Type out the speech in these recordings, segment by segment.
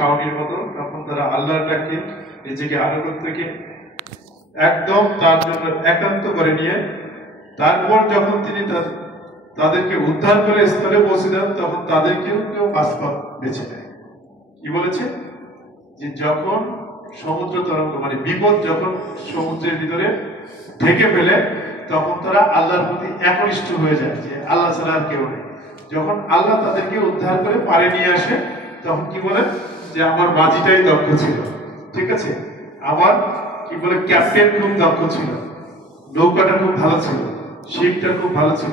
ছাউনির মতো, তখন তারা আল্লাহর ডাকে নিজেকে আনুগত্য থেকে একদম তার জন্য একান্ত করে নিয়ে তারপর যখন তিনি তাদেরকে উদ্ধার করে স্থলে পৌঁছে দেন, তখন তাদেরকেও কেউ মাঝপথ বেছে নেয়। কি বলেছে যে যখন সমুদ্র তরঙ্গ মানে বিপদ যখন সমুদ্রের ভিতরে ঢেকে ফেলে, তখন তারা আল্লাহর প্রতি একনিষ্ঠ হয়ে যায় যে আল্লাহ ছাড়া আর কেউ নেই। যখন আল্লাহ তাদেরকে উদ্ধার করে পারে নিয়ে আসে, তখন কি বলে যে আমার মাঝিটাই দক্ষ ছিল, ঠিক আছে, আমার কি বলে ক্যাপ্টেন খুব দক্ষ ছিল, নৌকাটা খুব ভালো ছিল, শিপটা খুব ভালো ছিল।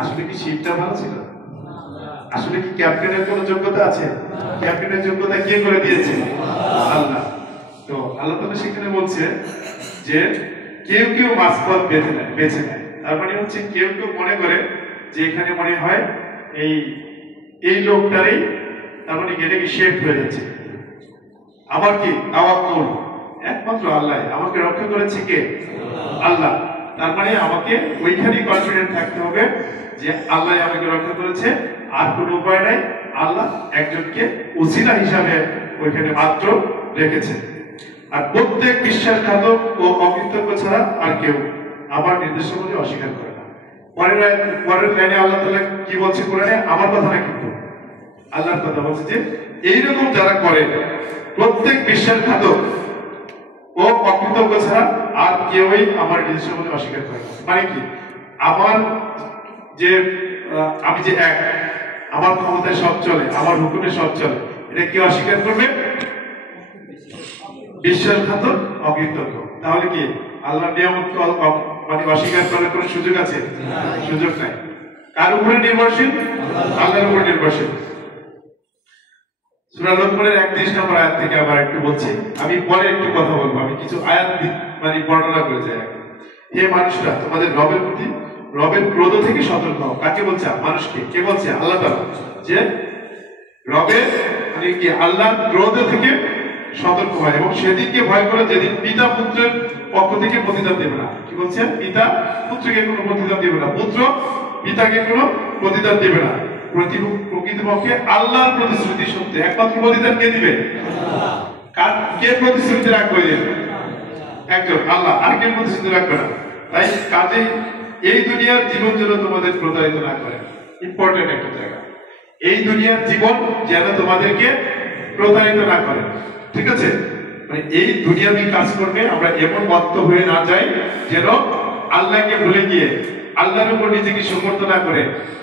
আসলে কি শিপটা ভালো ছিল? আসলে কি ক্যাপ্টেনের কোনো যোগ্যতা আছে? ক্যাপ্টেনের যোগ্যতা কে করে দিয়েছে? আল্লাহ। তো আল্লাহ তাআলা সেখানে বলছে যে কেউ কেউ মাঝপথ বেছে নেয়। তার মানে হচ্ছে কেউ কেউ মনে করে যে এখানে মনে হয় এই লোকটারই তার মানে এটা কি শেপ হয়ে যাচ্ছে। আমার কি তাওয়াক্কুল একমাত্র আল্লাহ, আমাকে রক্ষা করেছে কে? আল্লাহ। তার মানে আমাকে ওইখানেই কনফিডেন্ট থাকতে হবে যে আল্লাহ আমাকে রক্ষা করেছে, আর কোনো উপায় নাই, আল্লাহ একজনকে উসিলা হিসাবে ওইখানে মাত্র রেখেছে। আর প্রত্যেক বিশ্বাসঘাতক ও অকৃতজ্ঞ ছাড়া আর কেউ আমার নির্দেশাবলী অস্বীকার করে না। পরের লাইনে আল্লাহ তাআলা কি বলছে কোরআনে? আমার কথা না, কিন্তু আল্লাহর কথা বলছে যে এইরকম যারা করে প্রত্যেক বিশ্বাসঘাতক ও অকৃতজ্ঞ ছাড়া আর কেউই আমার নির্দেশাবলী অস্বীকার করে না। মানে কি, আমার যে আমি যে এক, আমার ক্ষমতায় সব চলে, আমার হুকুমে সব চলে, এটা কি অস্বীকার করবে? বিশ্বাসঘাতক অকৃতজ্ঞ। তাহলে কি আল্লাহর নিয়ামত মানে অস্বীকার করার কোনো সুযোগ আছে? সুযোগ নাই। কার উপরে নির্ভরশীল? আল্লাহর উপরে নির্ভরশীল। সূরা লোকমানের 31 নম্বর আয়াত থেকে আবার একটু বলছি, আমি পরে একটু কথা বলবো, আমি কিছু আয়াত মানে বর্ণনা করে যাই। হে মানুষরা, তোমাদের রবের ক্রোধ থেকে সতর্ক হও। কাকে বলছে? মানুষকে। কে বলছে? আল্লাহ তাআলা। যে রবের মানে কি আল্লাহর ক্রোধ থেকে সতর্ক হয় এবং সেদিনকে ভয় করে যেদিন পিতা পুত্রের পক্ষ থেকে প্রতিদান দেবে না। কি বলছে? পিতা পুত্রকে কোনো প্রতিদান দেবে না, পুত্র পিতাকে কোনো প্রতিদান দেবে না। প্রকৃতপক্ষে আল্লাহর প্রতিশ্রুতি সত্য। একমাত্র প্রতিদান কে দিবে? কে প্রতিশ্রুতি রাখবে? একজন আল্লাহ, আর কে প্রতিশ্রুতি রাখবে না। তাই কাজেই এই দুনিয়ার জীবন যেন তোমাদের প্রতারিত না করে। ইম্পর্টেন্ট একটা জায়গা, এই দুনিয়ার জীবন যেন তোমাদেরকে প্রতারিত না করে, ঠিক আছে? মানে এই দুনিয়াবি কাজ করবে আমরা এমন মত্ত হয়ে না যাই যেন আল্লাহকে ভুলে গিয়ে আল্লাহর উপর নিজেকে সমর্থ না করে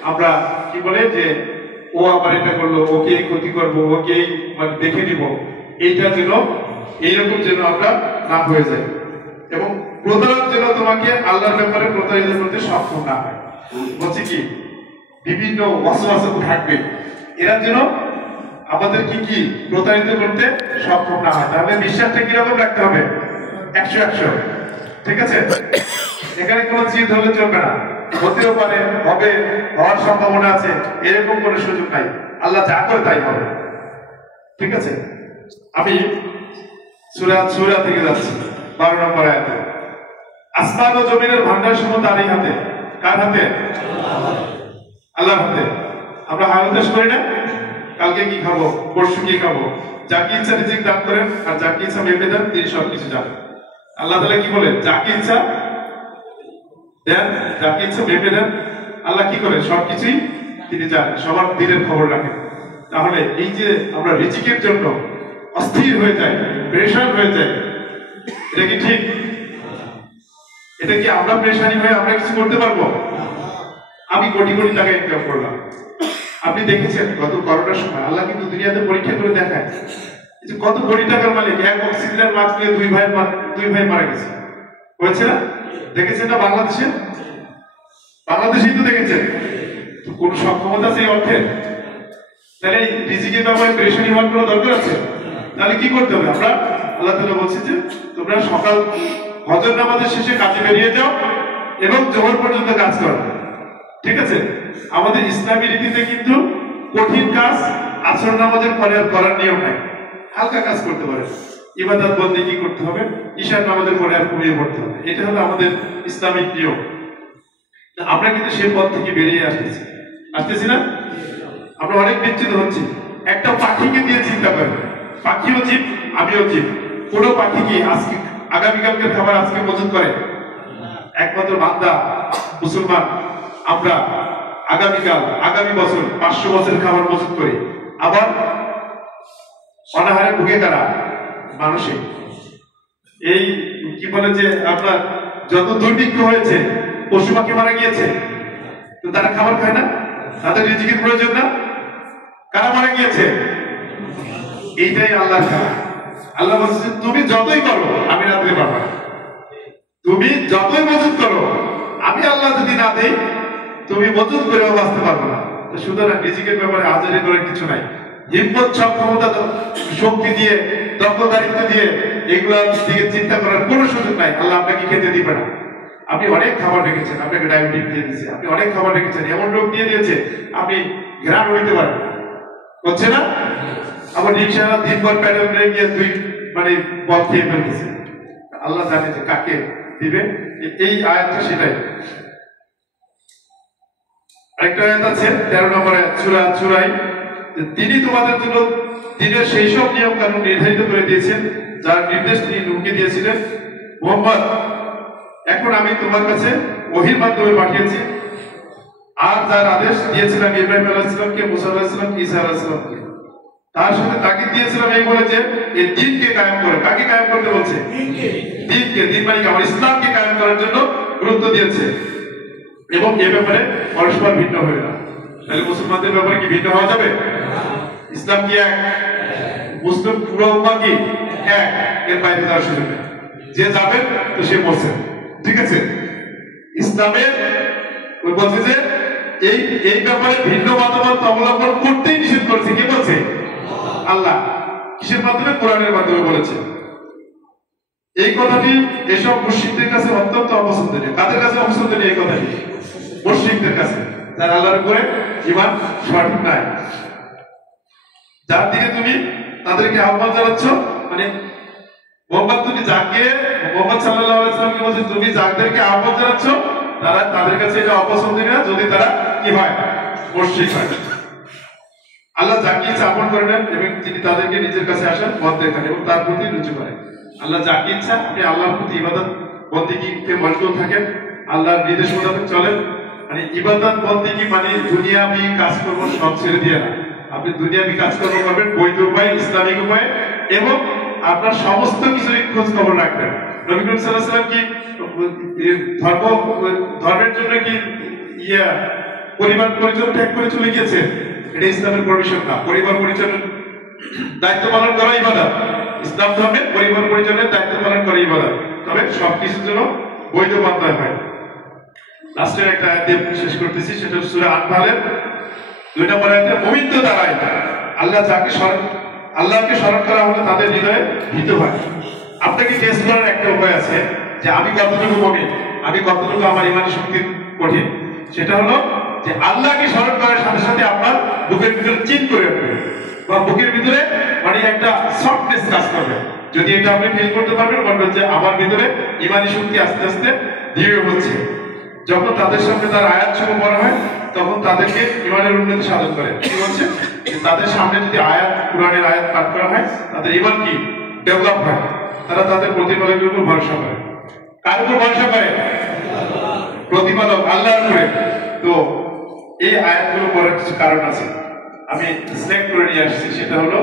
আমরা কি বলে যে ও আবার এটা করলো, ওকে ক্ষতি করবো, ওকে মানে দেখে নিব, এইটা যেন এইরকম যেন আমরা না হয়ে যাই। এবং প্রতারক যেন তোমাকে আল্লাহর ব্যাপারে প্রতারিত করতে সক্ষম না হয়। বলছি কি বিভিন্ন ওয়াসওয়াসা থাকবে, এরা যেন আমাদেরকে কি প্রতারিত করতে সক্ষম না হয়। তাহলে বিশ্বাসটা কিরকম রাখতে হবে? 100-100, ঠিক আছে? এখানে কোনো জিদ হলে চলবে না, হতেও পারে, হবে, হওয়ার সম্ভাবনা আছে, এরকম কোনো সুযোগ নাই। আল্লাহ যা করে তাই হবে, ঠিক আছে? আমি সূরা থেকে যাচ্ছি 12 নম্বর আয়াতে। আসমান ও জমিনের ভান্ডার সমূহ তারই হাতে। কার হাতে? আল্লাহর হাতে। আমরা হাওলাদাস করি না, কালকে কি খাবো, পরশু কি খাবো, যাকে ইচ্ছা রিজিক দান করেন, আর যাকে ইচ্ছা মেপে দেন, তিনি সবকিছু জানেন। আল্লাহ তাআলা কি বলে? যাকে ইচ্ছা দেন, যাকে ইচ্ছা মেপে দেন। আল্লাহ কি করে? সবকিছুই তিনি জানেন, সবার দিনের খবর রাখেন। তাহলে এই যে আমরা রিজিকের জন্য অস্থির হয়ে যাই, প্রেশার হয়ে যায়, এটা কি ঠিক? এটা কি আমরা প্রেশারি হয়ে আমরা কিছু করতে পারবো? আমি কোটি কোটি টাকা ইনকাম করলাম, আপনি দেখেছেন গত করোনার সময় আল্লাহ কিন্তু দুনিয়াতে পরীক্ষা করে দেখায় যে কত কোটি টাকার মালিক এক অক্সিজেনের মাস্ক নিয়ে দুই ভাই মারা গেছে, হয়েছে না? দেখেছেন না? বাংলাদেশেই তো দেখেছেন। কোন সক্ষমতা আছে এই অর্থে? তাহলে রিজিকের ব্যাপারে প্রেশারি হওয়ার কোনো দরকার আছে? তাহলে কি করতে হবে? আমরা আল্লাহ তাআলা বলছে যে তোমরা সকাল ফজর নামাজের শেষে কাজে বেরিয়ে যাও এবং জোহর পর্যন্ত কাজ করো, ঠিক আছে? আমাদের ইসলামী রীতিতে কিন্তু কঠিন কাজ আসর নামাজের পরে আর করার নিয়ম নাই, হালকা কাজ করতে পারে। ইবাদত বন্দেগী করতে হবে, ঈশার নামাজের পরে আর ঘুমিয়ে পড়তে হবে, এটা হলো আমাদের ইসলামিক নিয়ম। আমরা কিন্তু সেই পথ থেকে বেরিয়ে আসতেছি না? আমরা অনেক বিচ্ছিন্ন হচ্ছি। একটা পাখিকে দিয়ে চিন্তা করেন, পাখিও জীব, আমিও জীব। কোনো পাখি কি আজকে আগামীকালকের খাবার আজকে মজুত করে? একমাত্র বান্দা মুসলমান আমরা আগামীকাল, আগামী বছর 500 বছরের খাবার মজুত করি। আবার অনাহারে ভুগে কারা? মানুষে। এই কি বলে যে আপনার যত দুর্ভিক্ষ হয়েছে, পশু পাখি মারা গিয়েছে, তো তারা খাবার খায় না? তাদের রিজিকের প্রয়োজন না? কারা মারা গিয়েছে? এইটাই আল্লাহর খেলা। আল্লাহ বলছে তুমি যতই করো আমি না দিতে পারবো না, তুমি যতই মজুদ করো আমি আল্লাহ যদি না দেই তুমি মজুদ করেও বাঁচতে পারবো না। তো সুতরাং রিজিকের ব্যাপারে আজারি করার কিছু নাই। হিম্মত, সক্ষমতা, শক্তি দিয়ে, দখলদারিত্ব দিয়ে এগুলোর দিকে চিন্তা করার কোনো সুযোগ নাই। আল্লাহ আপনাকে খেতে দিবে না। আপনি অনেক খাবার রেখেছেন, আপনাকে ডায়াবেটিস দিয়ে দিয়েছে, আপনি অনেক খাবার রেখেছেন, এমন রোগ দিয়ে দিয়েছে আপনি ঘ্রাণ হইতে পারেন, হচ্ছে না? আবার রিক্সাওয়ালা দিনভর প্যাডেল মেরে গিয়ে দুই বল খেয়ে ফেলতেছে। আল্লাহ জানে যে কাকে দিবে। এই আয়াতটা সেটাই। আরেকটা আয়াত আছে 13 নম্বর আয়াত সূরা সূরায়, তিনি তোমাদের জন্য দিনের সেই সব নিয়ম কানুন নির্ধারিত করে দিয়েছেন যার নির্দেশ তিনি নূহকে দিয়েছিলেন। মুহাম্মদ, এখন আমি তোমার কাছে ওহীর মাধ্যমে পাঠিয়েছি, আর যার আদেশ দিয়েছিলাম ইব্রাহিম আলাইহিস সালামকে, মুসা আলাইহিস সালামকে, ঈসা আলাইহিস সালামকে, তার সাথে তাকিদ দিয়েছিলাম এই বলে যে এই দ্বীনকে কায়েম করে। কাকে কায়েম করতে বলছে? দ্বীনকে। দ্বীন মানে আমার ইসলামকে কায়েম করার জন্য গুরুত্ব দিয়েছে, এবং এ ব্যাপারে পরস্পর ভিন্ন হয়ে না। তাহলে মুসলমানদের ব্যাপারে কি ভিন্ন হওয়া যাবে? ইসলাম কি এক? মুসলিম পুরো উম্মাহ কি এক? এর বাইরে যাওয়ার সুযোগ নেই। যে যাবে তো সে মরছে, ঠিক আছে? ইসলামের ওই বলছে যে এই ব্যাপারে ভিন্ন মতামত অবলম্বন করতেই নিষেধ করেছে। কে বলছে? আল্লাহ। কিসের মাধ্যমে? কোরআনের মাধ্যমে বলেছে। এই কথাটি এসব মুশরিকদের কাছে অত্যন্ত অপছন্দনীয়। কাদের কাছে অপছন্দনীয় এই কথাটি? মুশরিকদের কাছে, যারা আল্লাহর উপরে ঈমান সঠিক নাই। যার দিকে তুমি তাদেরকে আহ্বান জানাচ্ছ, মোহাম্মদ তুমি যাকে, মোহাম্মদ সাল্লাল্লাহু আলাইহি ওয়াসাল্লামকে বলছে তুমি যাদেরকে আহ্বান জানাচ্ছ তাদের কাছে এটা অপছন্দনীয় যদি তারা কি হয়? মুশরিক হয়। আল্লাহ যাকে ইচ্ছা আপন করে নেন এবং তিনি তাদেরকে নিজের কাছে আসেন, পথ দেখান এবং তার প্রতি রুজু করেন। আল্লাহ যাকে ইচ্ছা, আপনি আল্লাহর প্রতি ইবাদত বন্দেগীতে মশগুল থাকেন, আল্লাহর নির্দেশ মোতাবেক চলেন। ইবাদত বন্দেগী দুনিয়াবি কাজকর্ম সব ছেড়ে দিয়ে না। আপনি দুনিয়াবি কাজকর্ম করবেন বৈধ উপায়, ইসলামিক উপায়, এবং আপনার সমস্ত কিছুর খোঁজ খবর রাখবেন। নবী করিম সাল্লাল্লাহু আলাইহি ওয়াসাল্লাম কি ধর্মের জন্য কি পরিবার পরিজন ত্যাগ করে চলে গিয়েছে? এটা ইসলামের পারমিশন না। পরিবার পরিজনের দায়িত্ব পালন করা ইবাদত। ইসলাম ধর্মে পরিবার পরিজনের দায়িত্ব পালন করা ইবাদত, তবে সবকিছুর জন্য বৈধ বান্ধব হয়। লাস্টের একটা আয়াত দিয়ে শেষ করতেছি, সেটা সূরা আনফালের 2 নম্বর আয়াতে মুমিন তো দাঁড়ায় আল্লাহকে স্মরণ করা হলে তাদের হৃদয়ে ভীত হয়। আপনাকে টেস্ট করার একটা উপায় আছে যে আমি কতটুকু মুমিন, আমি কতটুকু আমার ইমানের শক্তি কঠিন। সেটা হলো যে আল্লাহকে স্মরণ করার সাথে সাথে আপনার বুকের ভিতরে চিন করে উঠবে, বা বুকের ভিতরে একটা সফটনেস কাজ করবে। যদি এটা আপনি ফিল করতে পারবেন, বলবেন যে আমার ভিতরে ইমানি শক্তি আস্তে আস্তে দৃঢ় হচ্ছে। যখন তাদের সামনে তার আয়াত সমূহ পড়া হয় তখন তাদেরকে ইমানের উন্নতি সাধন করে। কি বলছে? তাদের সামনে যদি কোরআনের আয়াত পাঠ করা হয় তাদের ইমান কি ডেভেলপ হয়, তারা তাদের প্রতিপালকের উপর ভরসা করে। কার উপর ভরসা করে? প্রতিপালক আল্লাহর উপরে। তো এই আয়াতগুলো পড়ার কিছু কারণ আছে, আমি সিলেক্ট করে নিয়ে আসছি। সেটা হলো